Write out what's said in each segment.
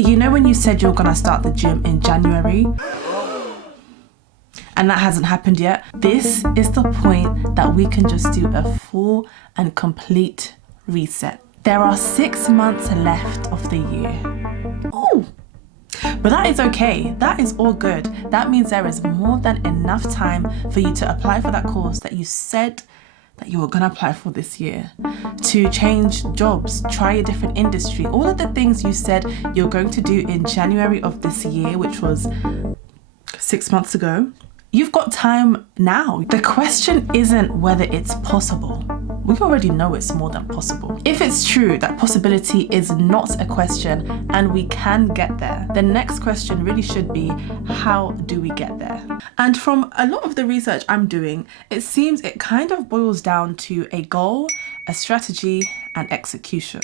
You know when you said you're gonna start the gym in January and that hasn't happened yet? This is the point that we can just do a full and complete reset. There are 6 months left of the year. Oh, but that is okay. That is all good. That means there is more than enough time for you to apply for that course that you said that you were gonna apply for this year, to change jobs, try a different industry, all of the things you said you're going to do in January of this year, which was 6 months ago. You've got time now. The question isn't whether it's possible. We already know it's more than possible. If it's true that possibility is not a question and we can get there, the next question really should be, how do we get there? And from a lot of the research I'm doing, it seems it kind of boils down to a goal, a strategy, and execution.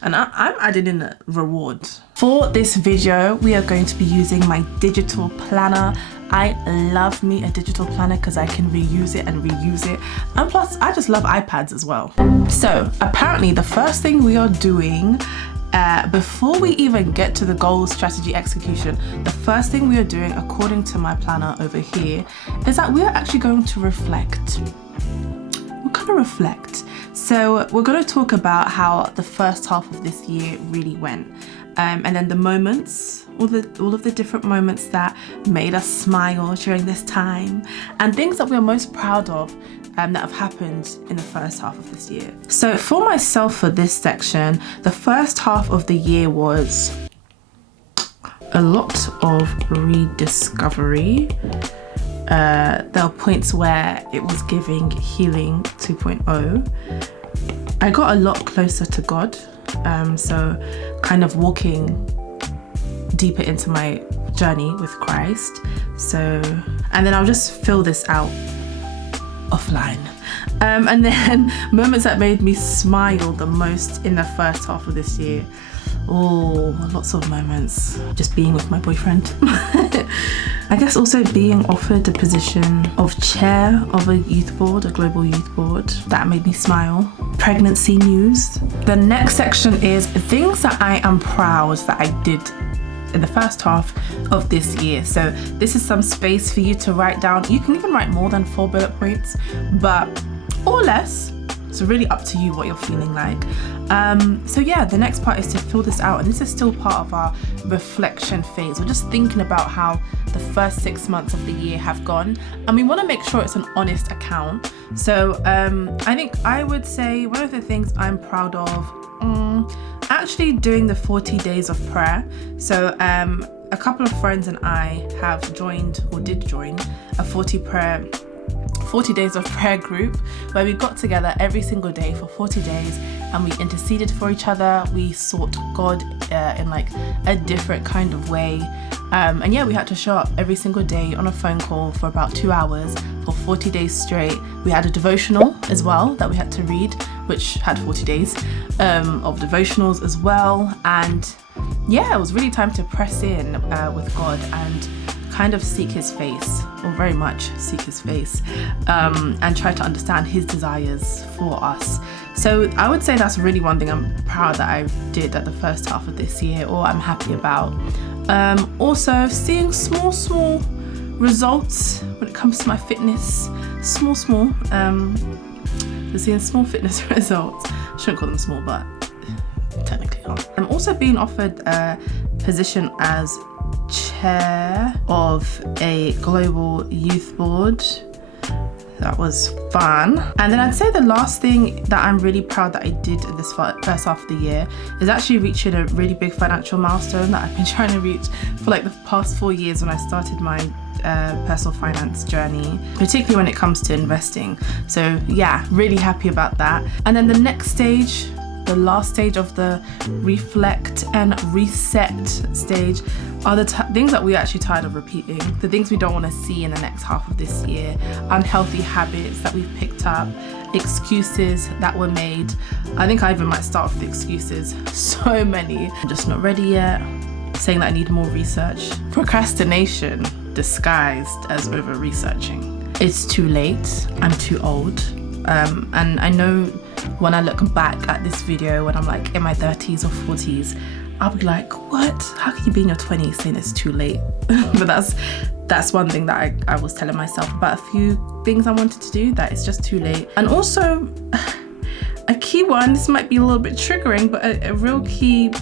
And I'm adding in a reward. For this video, we are going to be using my digital planner. I love me a digital planner because I can reuse it and reuse it. And plus, I just love iPads as well. So apparently the first thing we are doing before we even get to the goal, strategy, execution, the first thing we are doing, according to my planner over here, is that we are actually going to reflect. We're going to reflect. So we're going to talk about how the first half of this year really went. And then the moments, all of the different moments that made us smile during this time, and things that we're most proud of that have happened in the first half of this year. So for myself, for this section, the first half of the year was a lot of rediscovery. There were points where it was giving healing 2.0. I got a lot closer to God. So kind of walking deeper into my journey with Christ. And then I'll just fill this out offline. And then moments that made me smile the most in the first half of this year. Oh, lots of moments. Just being with my boyfriend. I guess also being offered a position of chair of a youth board, a global youth board. That made me smile. Pregnancy news. The next section is things that I am proud that I did in the first half of this year. So this is some space for you to write down. You can even write more than 4 bullet points, but or less. It's really up to you what you're feeling like. So yeah, the next part is to fill this out, and this is still part of our reflection phase. We're just thinking about how the first 6 months of the year have gone, and we want to make sure it's an honest account. So I think I would say one of the things I'm proud of, actually doing the 40 days of prayer. So a couple of friends and I have joined, or did join, a 40 days of prayer group where we got together every single day for 40 days and we interceded for each other. We sought God in like a different kind of way. And yeah, we had to show up every single day on a phone call for about 2 hours for 40 days straight. We had a devotional as well that we had to read, which had 40 days of devotionals as well. And yeah, it was really time to press in with God and kind of seek his face, or very much seek his face, and try to understand his desires for us. So I would say that's really one thing I'm proud that I did at the first half of this year, or I'm happy about. Also seeing small results when it comes to my fitness, small, seeing small fitness results. I shouldn't call them small, but technically not. I'm also being offered a position as chair of a global youth board. That was fun. And then I'd say the last thing that I'm really proud that I did in this first half of the year is actually reaching a really big financial milestone that I've been trying to reach for like the past 4 years when I started my personal finance journey, particularly when it comes to investing. So yeah, really happy about that. And then the next stage, the last stage of the reflect and reset stage, are the things that we're actually tired of repeating, the things we don't want to see in the next half of this year, unhealthy habits that we've picked up, excuses that were made. I think I even might start with the excuses. So many. I'm just not ready yet. Saying that I need more research. Procrastination disguised as over researching. It's too late. I'm too old. And I know when I look back at this video when I'm like in my 30s or 40s, I'll be like, what? How can you be in your 20s saying it's too late? But that's one thing that I was telling myself about a few things I wanted to do, that it's just too late. And also a key one, this might be a little bit triggering, but a real key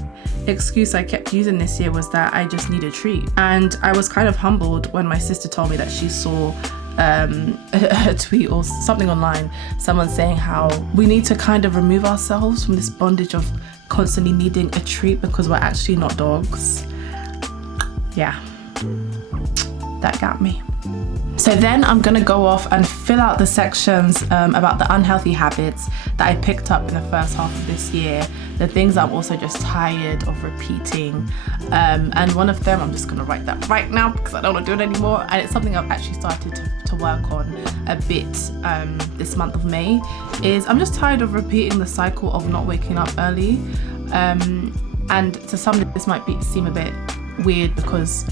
excuse I kept using this year was that I just need a treat. And I was kind of humbled when my sister told me that she saw a tweet or something online, someone saying how we need to kind of remove ourselves from this bondage of constantly needing a treat because we're actually not dogs. Yeah, that got me. So then I'm gonna go off and fill out the sections about the unhealthy habits that I picked up in the first half of this year, the things I'm also just tired of repeating. And one of them, I'm just gonna write that right now because I don't wanna do it anymore. And it's something I've actually started to work on a bit this month of May, is I'm just tired of repeating the cycle of not waking up early. And to some, this might seem a bit weird because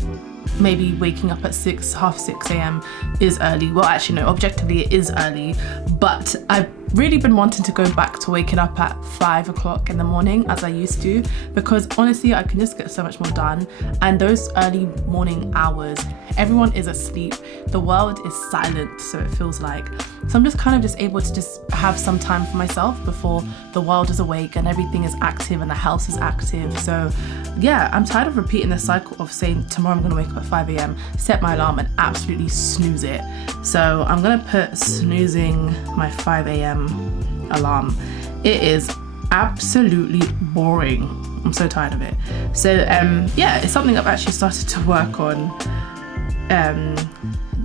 maybe waking up at half 6 a.m. is early. Well, actually no, objectively it is early, but I've really been wanting to go back to waking up at 5 o'clock in the morning as I used to, because honestly I can just get so much more done. And those early morning hours, everyone is asleep, the world is silent, so it feels like. So I'm just kind of just able to just have some time for myself before the world is awake and everything is active and the house is active. So yeah, I'm tired of repeating the cycle of saying tomorrow I'm gonna wake up at 5 a.m, set my alarm and absolutely snooze it. So I'm gonna put snoozing my 5 a.m. alarm. It is absolutely boring. I'm so tired of it. So yeah, it's something I've actually started to work on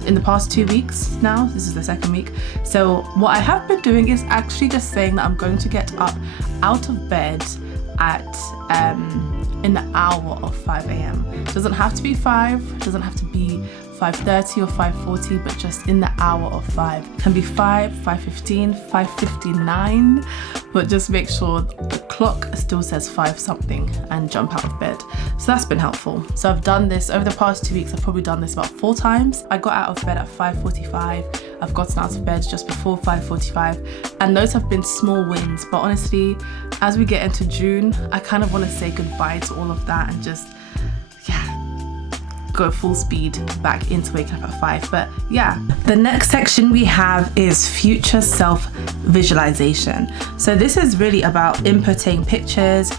in the past 2 weeks now. This is the second week. So what I have been doing is actually just saying that I'm going to get up out of bed at in the hour of 5 a.m. Doesn't have to be 5, doesn't have to be 5:30 or 5:40, but just in the hour of 5. Can be 5, 5:15, 5:59, but just make sure the clock still says 5 something and jump out of bed. So that's been helpful. So I've done this over the past 2 weeks. I've probably done this about 4 times. I got out of bed at 5:45. I've gotten out of bed just before 5:45, and those have been small wins. But honestly, as we get into June, I kind of want to say goodbye to all of that and just go full speed back into waking up at 5. But yeah, the next section we have is future self-visualization. So this is really about inputting pictures,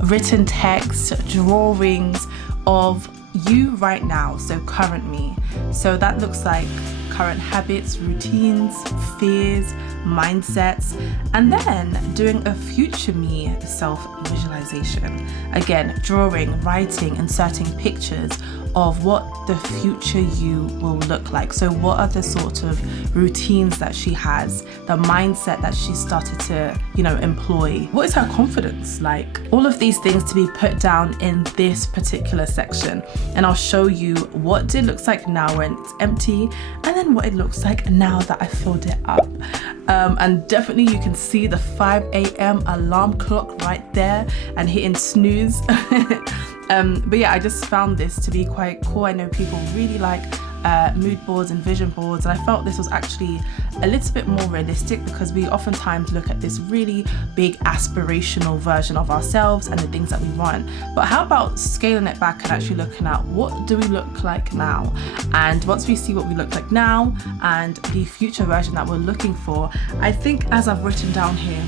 written text, drawings of you right now, so current me. So that looks like current habits, routines, fears, mindsets, and then doing a future me self-visualization. Again, drawing, writing, inserting pictures of what the future you will look like. So what are the sort of routines that she has, the mindset that she started to, employ? What is her confidence like? All of these things to be put down in this particular section. And I'll show you what it looks like now when it's empty, and then what it looks like now that I filled it up. And definitely you can see the 5 a.m. alarm clock right there and hitting snooze. But yeah, I just found this to be quite cool. I know people really like mood boards and vision boards, and I felt this was actually a little bit more realistic because we oftentimes look at this really big aspirational version of ourselves and the things that we want. But how about scaling it back and actually looking at what do we look like now? And once we see what we look like now and the future version that we're looking for, I think, as I've written down here,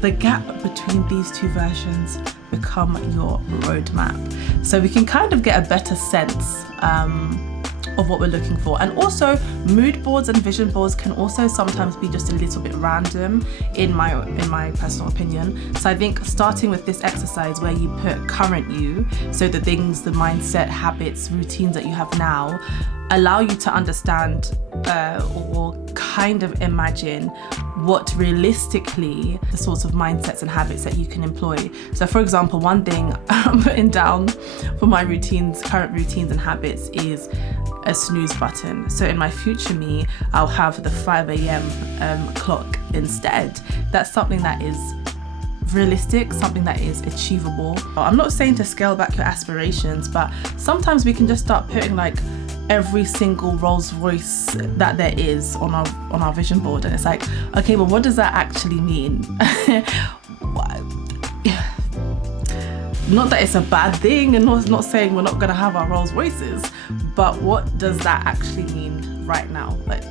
the gap between these two versions become your roadmap. So we can kind of get a better sense of what we're looking for. And also mood boards and vision boards can also sometimes be just a little bit random in my personal opinion. So I think starting with this exercise where you put current you, so the things, the mindset, habits, routines that you have now, allow you to understand or kind of imagine what realistically the sorts of mindsets and habits that you can employ. So for example, one thing I'm putting down for my current routines and habits is a snooze button. So in my future me, I'll have the 5 a.m. Clock instead. That's something that is realistic, something that is achievable. I'm not saying to scale back your aspirations, but sometimes we can just start putting like every single Rolls Royce that there is on our vision board, and it's like, okay, well, what does that actually mean? Not that it's a bad thing, and not saying we're not gonna have our Rolls Royces, but what does that actually mean right now? Like,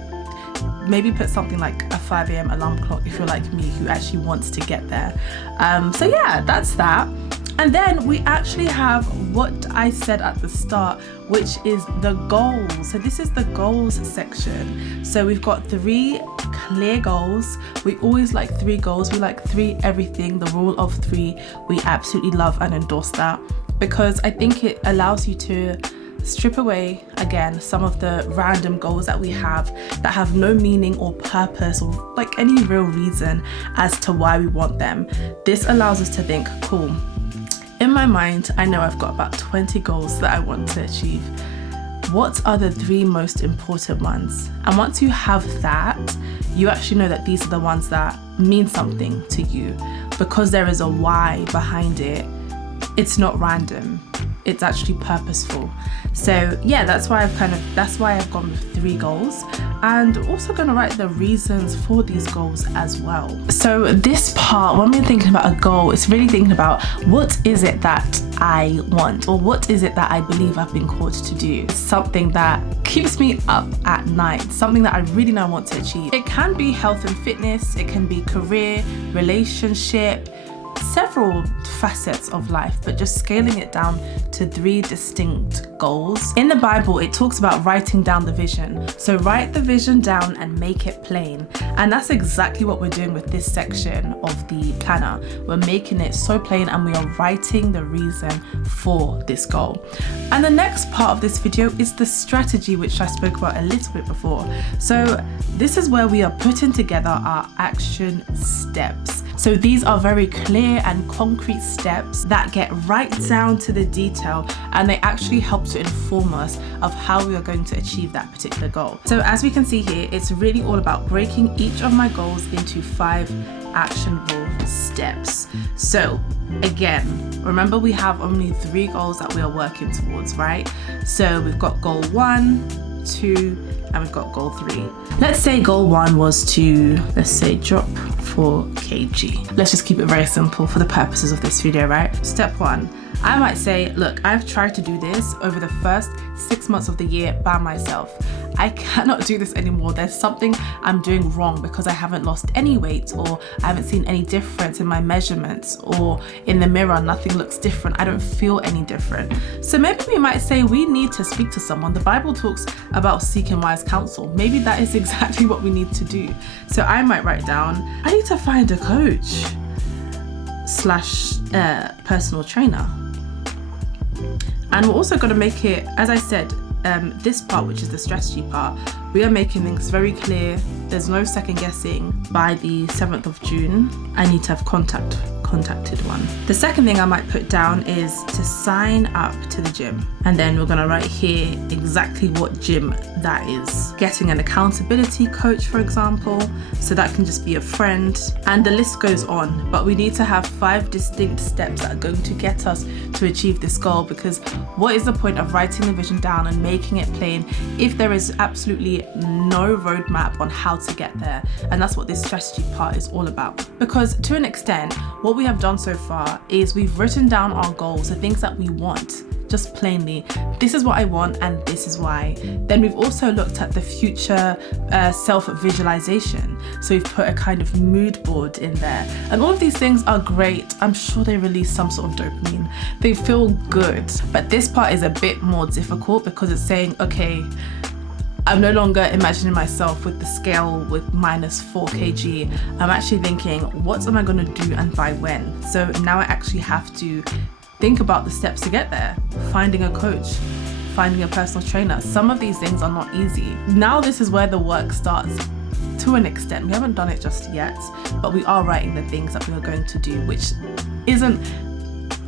maybe put something like a 5 a.m. alarm clock if you're like me, who actually wants to get there. So yeah, that's that. And then we actually have what I said at the start, which is the goals. So this is the goals section. So we've got 3 clear goals. We always like 3 goals. We like 3 everything, the rule of 3. We absolutely love and endorse that, because I think it allows you to strip away, again, some of the random goals that we have that have no meaning or purpose or like any real reason as to why we want them. This allows us to think, cool, in my mind, I know I've got about 20 goals that I want to achieve. What are the 3 most important ones? And once you have that, you actually know that these are the ones that mean something to you, because there is a why behind it. It's not random. It's actually purposeful. So yeah, that's why I've gone with 3 goals, and also going to write the reasons for these goals as well. So this part, when we're thinking about a goal, it's really thinking about what is it that I want, or what is it that I believe I've been called to do. Something that keeps me up at night, something that I really know I want to achieve. It can be health and fitness, it can be career, relationship, several facets of life, but just scaling it down to 3 distinct goals. In the Bible, it talks about writing down the vision. So write the vision down and make it plain. And that's exactly what we're doing with this section of the planner. We're making it so plain, and we are writing the reason for this goal. And the next part of this video is the strategy, which I spoke about a little bit before. So this is where we are putting together our action steps. So these are very clear and concrete steps that get right down to the detail, and they actually help to inform us of how we are going to achieve that particular goal. So as we can see here, it's really all about breaking each of my goals into 5 actionable steps. So again, remember we have only 3 goals that we are working towards, right? So we've got goal 1, 2, and we've got goal 3. Let's say goal 1 was to, drop 4 kg. Let's just keep it very simple for the purposes of this video, right? Step 1, I might say, look, I've tried to do this over the first 6 months of the year by myself. I cannot do this anymore. There's something I'm doing wrong, because I haven't lost any weight, or I haven't seen any difference in my measurements, or in the mirror, nothing looks different. I don't feel any different. So maybe we might say we need to speak to someone. The Bible talks about seeking wise counsel. Maybe that is exactly what we need to do. So I might write down, I need to find a coach / personal trainer. And we're also going to make it, as I said, this part, which is the strategy part, we are making things very clear. There's no second guessing. By the 7th of June, I need to have contacted one. The second thing I might put down is to sign up to the gym. And then we're gonna write here exactly what gym that is. Getting an accountability coach, for example. So that can just be a friend. And the list goes on, but we need to have 5 distinct steps that are going to get us to achieve this goal, because what is the point of writing the vision down and making it plain if there is absolutely no roadmap on how to get there? And that's what this strategy part is all about. Because to an extent, what we have done so far is we've written down our goals, the things that we want, just plainly. This is what I want and this is why. Then we've also looked at the future self-visualization. So we've put a kind of mood board in there. And all of these things are great. I'm sure they release some sort of dopamine. They feel good. But this part is a bit more difficult, because it's saying, okay, I'm no longer imagining myself with the scale with -4 kg. I'm actually thinking, what am I going to do and by when? So now I actually have to think about the steps to get there. Finding a coach, finding a personal trainer. Some of these things are not easy. Now this is where the work starts to an extent. We haven't done it just yet, but we are writing the things that we are going to do, which isn't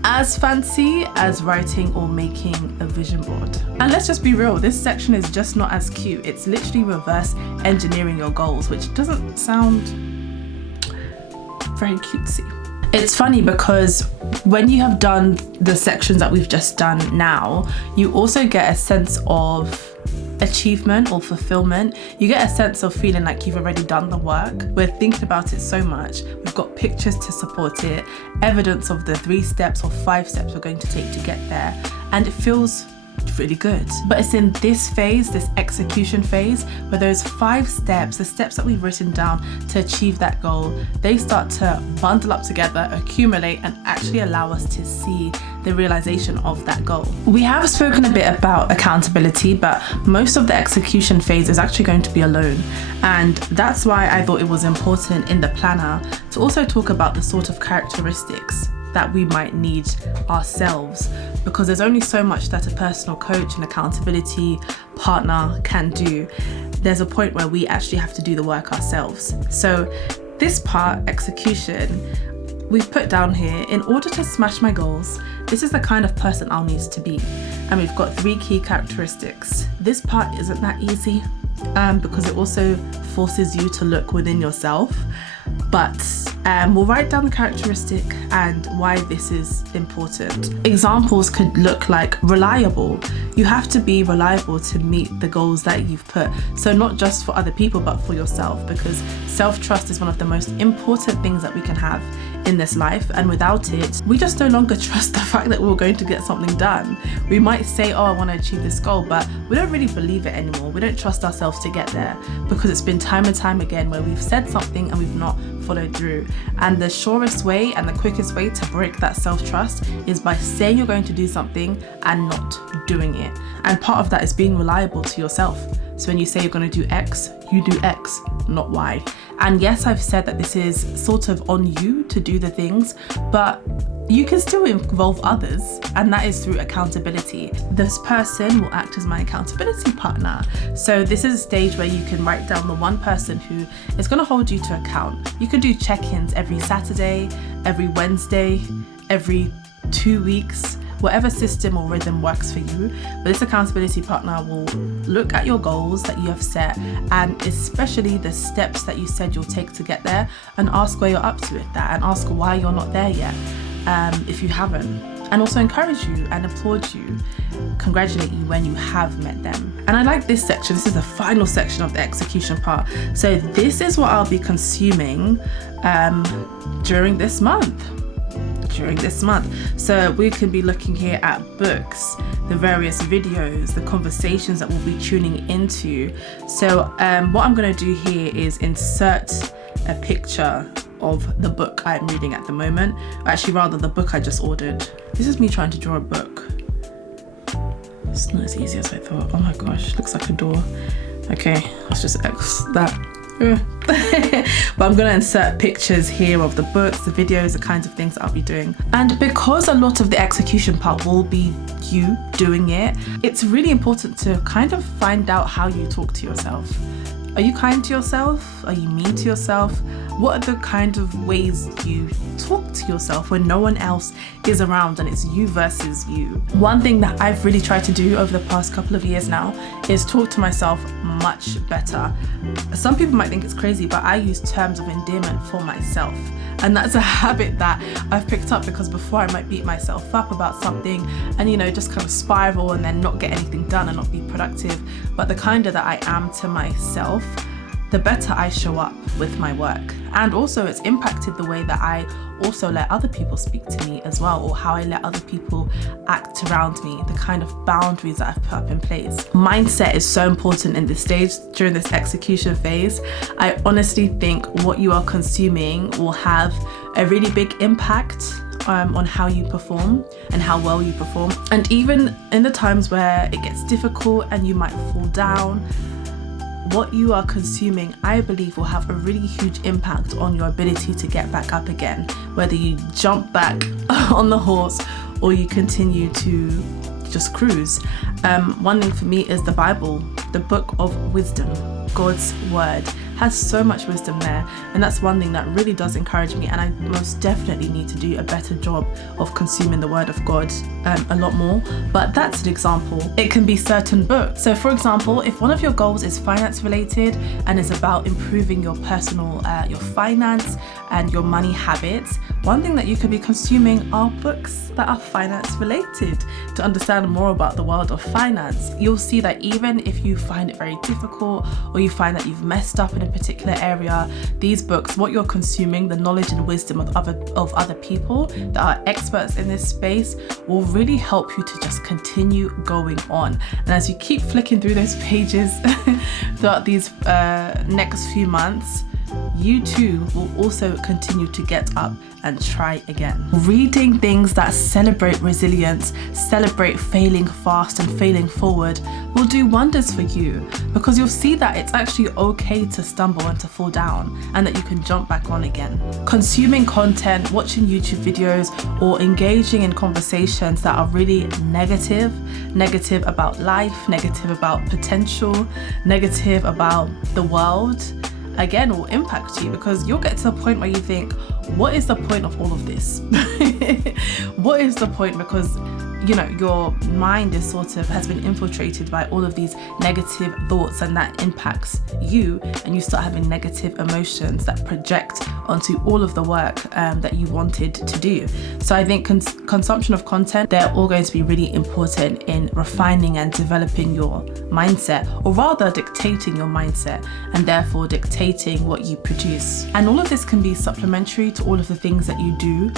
as fancy as writing or making a vision board. And let's just be real, this section is just not as cute. It's literally reverse engineering your goals, which doesn't sound very cutesy. It's funny because when you have done the sections that we've just done now, you also get a sense of achievement or fulfillment, you get a sense of feeling like you've already done the work. We're thinking about it so much. We've got pictures to support it, evidence of the 3 steps or 5 steps we're going to take to get there, and it feels really good. But it's in this phase, this execution phase, where those 5 steps, the steps that we've written down to achieve that goal, they start to bundle up together, accumulate, and actually allow us to see the realization of that goal. We have spoken a bit about accountability, but most of the execution phase is actually going to be alone. And that's why I thought it was important in the planner to also talk about the sort of characteristics that we might need ourselves, because there's only so much that a personal coach and accountability partner can do. There's a point where we actually have to do the work ourselves. So this part, execution, we've put down here, in order to smash my goals, this is the kind of person I'll need to be. And we've got 3 key characteristics. This part isn't that easy because it also forces you to look within yourself. But we'll write down the characteristic and why this is important. Examples could look like reliable. You have to be reliable to meet the goals that you've put. So not just for other people, but for yourself, because self-trust is one of the most important things that we can have in this life. And without it, we just no longer trust the fact that we're going to get something done. We might say, oh, I want to achieve this goal, but we don't really believe it anymore. We don't trust ourselves to get there because it's been time and time again where we've said something and we've not followed through. And the surest way and the quickest way to break that self-trust is by saying you're going to do something and not doing it. And part of that is being reliable to yourself. So when you say you're going to do X, you do X, not Y. And yes, I've said that this is sort of on you to do the things, but you can still involve others, and that is through accountability. This person will act as my accountability partner. So this is a stage where you can write down the one person who is going to hold you to account. You can do check-ins every Saturday, every Wednesday, every 2 weeks, whatever system or rhythm works for you. But this accountability partner will look at your goals that you have set, and especially the steps that you said you'll take to get there, and ask where you're up to with that, and ask why you're not there yet, if you haven't. And also encourage you and applaud you, congratulate you when you have met them. And I like this section. This is the final section of the execution part. So this is what I'll be consuming during this month. So we can be looking here at books, the various videos, the conversations that we'll be tuning into. So what I'm going to do here is insert a picture of the book I'm reading at the moment. Actually, rather the book I just ordered. This is me trying to draw a book. It's not as easy as I thought. Oh my gosh, looks like a door. Okay, let's just X that. But I'm going to insert pictures here of the books, the videos, the kinds of things that I'll be doing. And because a lot of the execution part will be you doing it, it's really important to kind of find out how you talk to yourself. Are you kind to yourself? Are you mean to yourself? What are the kind of ways you talk to yourself when no one else is around and it's you versus you? One thing that I've really tried to do over the past couple of years now is talk to myself much better. Some people might think it's crazy, but I use terms of endearment for myself. And that's a habit that I've picked up, because before I might beat myself up about something and, just kind of spiral and then not get anything done and not be productive. But the kinder that I am to myself, the better I show up with my work. And also it's impacted the way that I also let other people speak to me as well, or how I let other people act around me, the kind of boundaries that I've put up in place. Mindset is so important in this stage, during this execution phase. I honestly think what you are consuming will have a really big impact on how you perform and how well you perform. And even in the times where it gets difficult and you might fall down, what you are consuming, I believe, will have a really huge impact on your ability to get back up again, whether you jump back on the horse or you continue to just cruise. One thing for me is the Bible, the book of wisdom. God's word has so much wisdom there, and that's one thing that really does encourage me, and I most definitely need to do a better job of consuming the word of God a lot more. But that's an example. It can be certain books. So for example, if one of your goals is finance related and is about improving your personal your finance, and your money habits, one thing that you could be consuming are books that are finance related to understand more about the world of finance. You'll see that even if you find it very difficult or you find that you've messed up in a particular area, these books, what you're consuming, the knowledge and wisdom of other people that are experts in this space, will really help you to just continue going on. And as you keep flicking through those pages throughout these next few months, you too will also continue to get up and try again. Reading things that celebrate resilience, celebrate failing fast and failing forward will do wonders for you, because you'll see that it's actually okay to stumble and to fall down, and that you can jump back on again. Consuming content, watching YouTube videos, or engaging in conversations that are really negative about life, negative about potential, negative about the world, again, will impact you, because you'll get to the point where you think, what is the point of all of this? What is the point? Because your mind is has been infiltrated by all of these negative thoughts, and that impacts you, and you start having negative emotions that project onto all of the work that you wanted to do. So I think consumption of content, they're all going to be really important in refining and developing your mindset, or rather dictating your mindset, and therefore dictating what you produce. And all of this can be supplementary to all of the things that you do,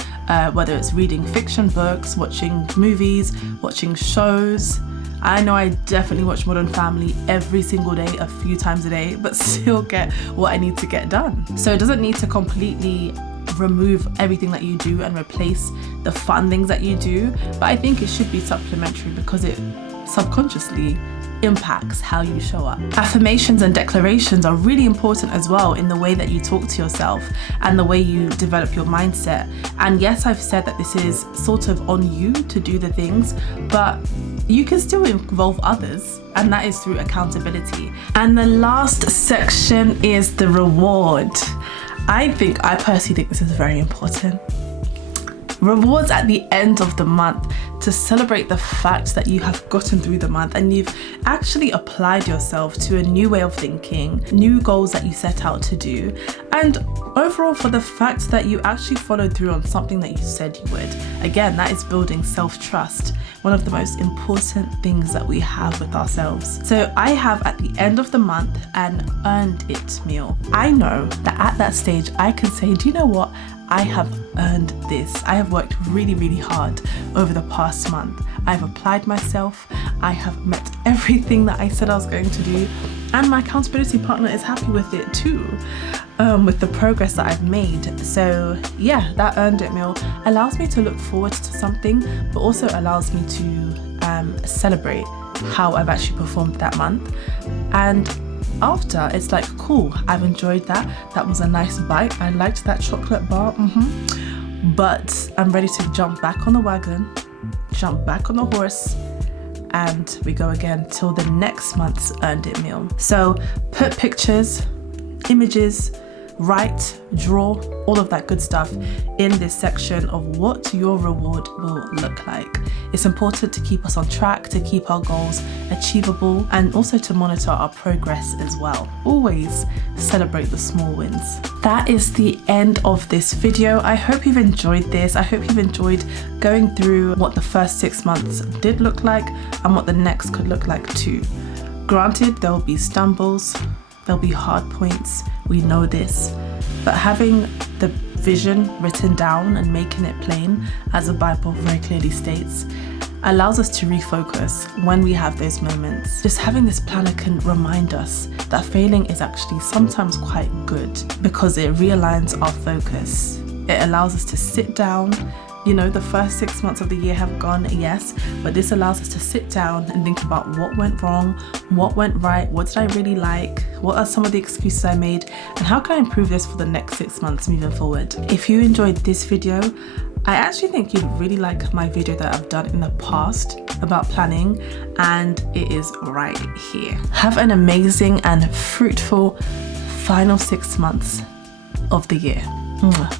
whether it's reading fiction books, watching movies, watching shows. I know I definitely watch Modern Family every single day, a few times a day, but still get what I need to get done. So it doesn't need to completely remove everything that you do and replace the fun things that you do, but I think it should be supplementary, because it subconsciously impacts how you show up. Affirmations and declarations are really important as well in the way that you talk to yourself and the way you develop your mindset. And yes, I've said that this is sort of on you to do the things, but you can still involve others, and that is through accountability. And the last section is the reward. I personally think this is very important. Rewards at the end of the month, to celebrate the fact that you have gotten through the month and you've actually applied yourself to a new way of thinking, new goals that you set out to do, and overall for the fact that you actually followed through on something that you said you would. Again, that is building self-trust, one of the most important things that we have with ourselves. So I have, at the end of the month, an earned it meal. I know that at that stage I can say, do you know what? I have earned this. I have worked really, really hard over the past month. I've applied myself. I have met everything that I said I was going to do. And my accountability partner is happy with it too, with the progress that I've made. So yeah, that earned it meal allows me to look forward to something, but also allows me to celebrate how I've actually performed that month. And after, it's like, cool, I've enjoyed that. That was a nice bite. I liked that chocolate bar. But I'm ready to jump back on the wagon, jump back on the horse, and we go again till the next month's earned it meal. So put pictures, images, write, draw, all of that good stuff in this section of what your reward will look like. It's important to keep us on track, to keep our goals achievable, and also to monitor our progress as well. Always celebrate the small wins. That is the end of this video. I hope you've enjoyed this. I hope you've enjoyed going through what the first 6 months did look like and what the next could look like too. Granted, there will be stumbles, there'll be hard points, we know this, but having the vision written down and making it plain, as the Bible very clearly states, allows us to refocus when we have those moments. Just having this planner can remind us that failing is actually sometimes quite good, because it realigns our focus. It allows us to sit down. The first 6 months of the year have gone, yes, but this allows us to sit down and think about what went wrong, what went right, what did I really like, what are some of the excuses I made, and how can I improve this for the next 6 months moving forward. If you enjoyed this video, I actually think you'd really like my video that I've done in the past about planning, and it is right here. Have an amazing and fruitful final 6 months of the year. Mwah.